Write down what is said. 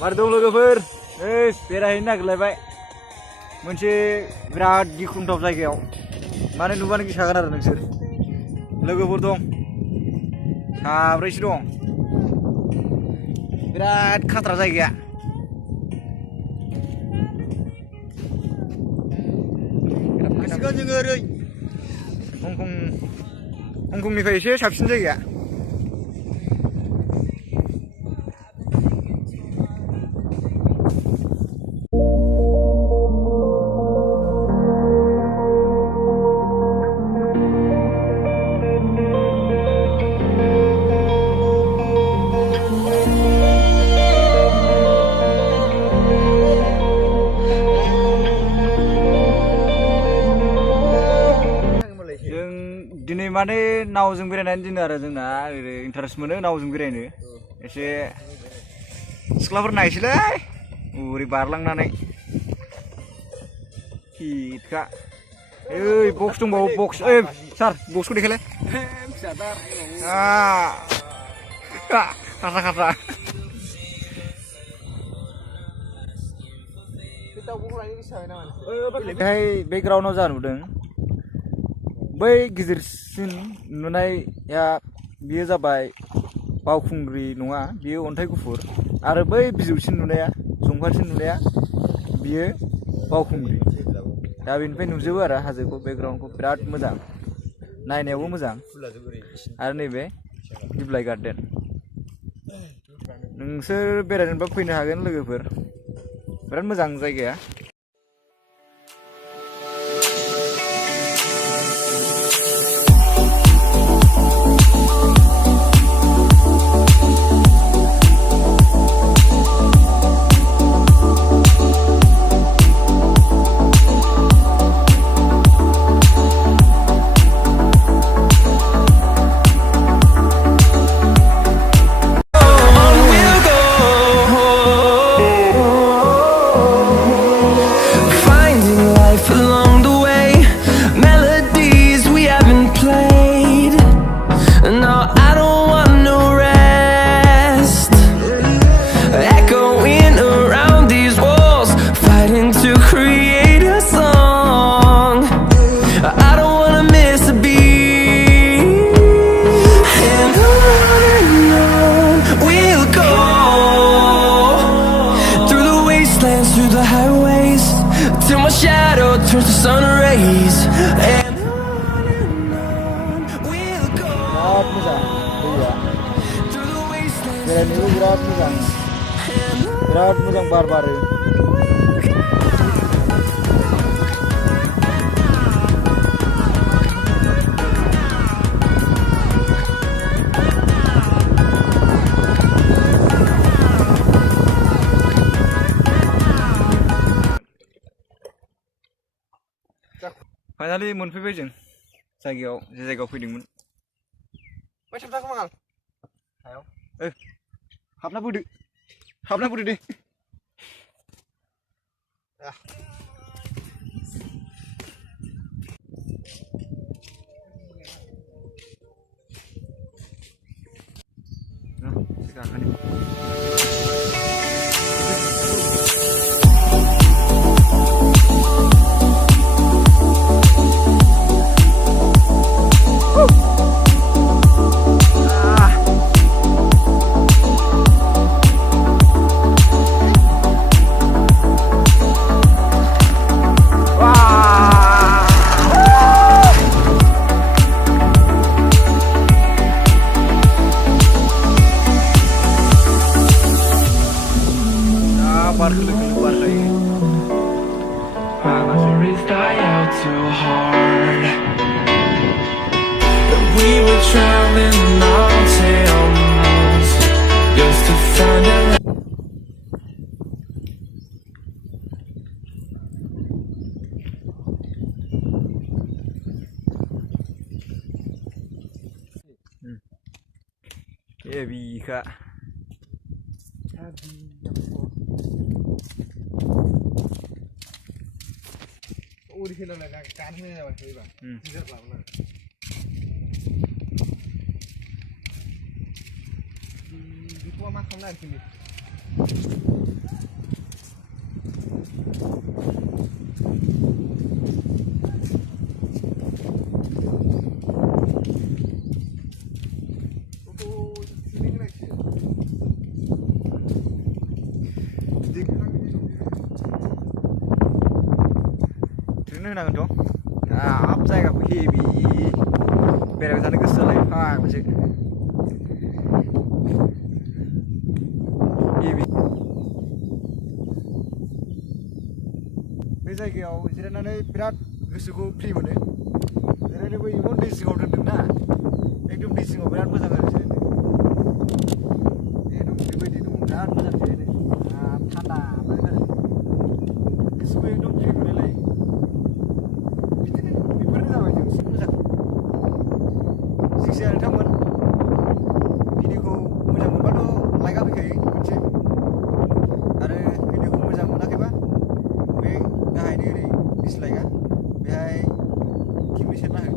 मार दं लोगोफोर बेरायहैनो नागिरलायबाय मोनसे बिराद गिख्रंथाव जायगायाव माने नुबानो गिखागोन आरो नोंसोर लोगोफोर दं साब्रैसो दं बिराद खाथ्रा जायगाया थांसिगोन जोङो ओरै हंकंनिफ्राय एसे साबसिन जायगाया दिनै माने नावजों बेरायनानै दिनो आरो जोंना ओरै इन्टारेस्ट मोनो नावजों बेरायनो एसे सिख्लाफोर नायसैलै ओरै बारलांनानै हिटखा ओइ बक्स दंबावो बक्स ओइ सार बक्सखौ देखायलाय खाथ्रा खाथ्रा बेहाय बेकग्राउन्डआव जा नुदों बै गिदिरसिन नुनाया बियो जाबाय बावखुंग्रि नङा बियो अन्थाइ गुफुर आरो बै बिजौसिन नुनाया जंफारसिन नुनाया बियो बावखुंग्रि दा बेनिफ्राय नुजोबो आरो हाजोखौ बेकग्राउन्डखौ बिराद मोजां नायनायावबो मोजां आरो नैबे दिप्लाय गार्डेन नोंसोर बेरायनोबा फैनो हागोन लोगोफोर बिराद मोजां जायगाया turns to sun rays and we'll go through the wastelands birat mujang bar-bare Finally मोनफैबाय जों जायगायाव जे जायगायाव फैदोंमोन बै थाबथाखौ मागाल हायाव हाबना बोदो दे We were traveling mountains just to find a Bika. Di tua makan lagi. होनांगोनथ' हाब जायगाखौ हेभि बेरायबाय थानो गोसो जालायो फाग्लासो हेभि बे जायगायाव जिरायनानै बिराद गोसोखौ फ्रि मोनो जिरायनो बै इमान दै सिङाव दोनदोंना एकदम दै सिङाव बिराद मोजां आरो जिरायनो एकदम बेबायदि दङ बिराद मोजां जिरायनो थान्दा मोनो गोसोखौ एकदम फ्रि मोनलाय बिदिनो बेफोरनो जाबाय जोंसिम मोजां जायखिजाया नोंथांमोन भिडिअखौ मोजां मोनबाथ' लाइकआ फैखायो मोनसे आरो भिडिअखौ मोजां मोनाखैबा बे गाहायनो ओरै डिसलाइकआ बेहाय खेबनै सेरना हो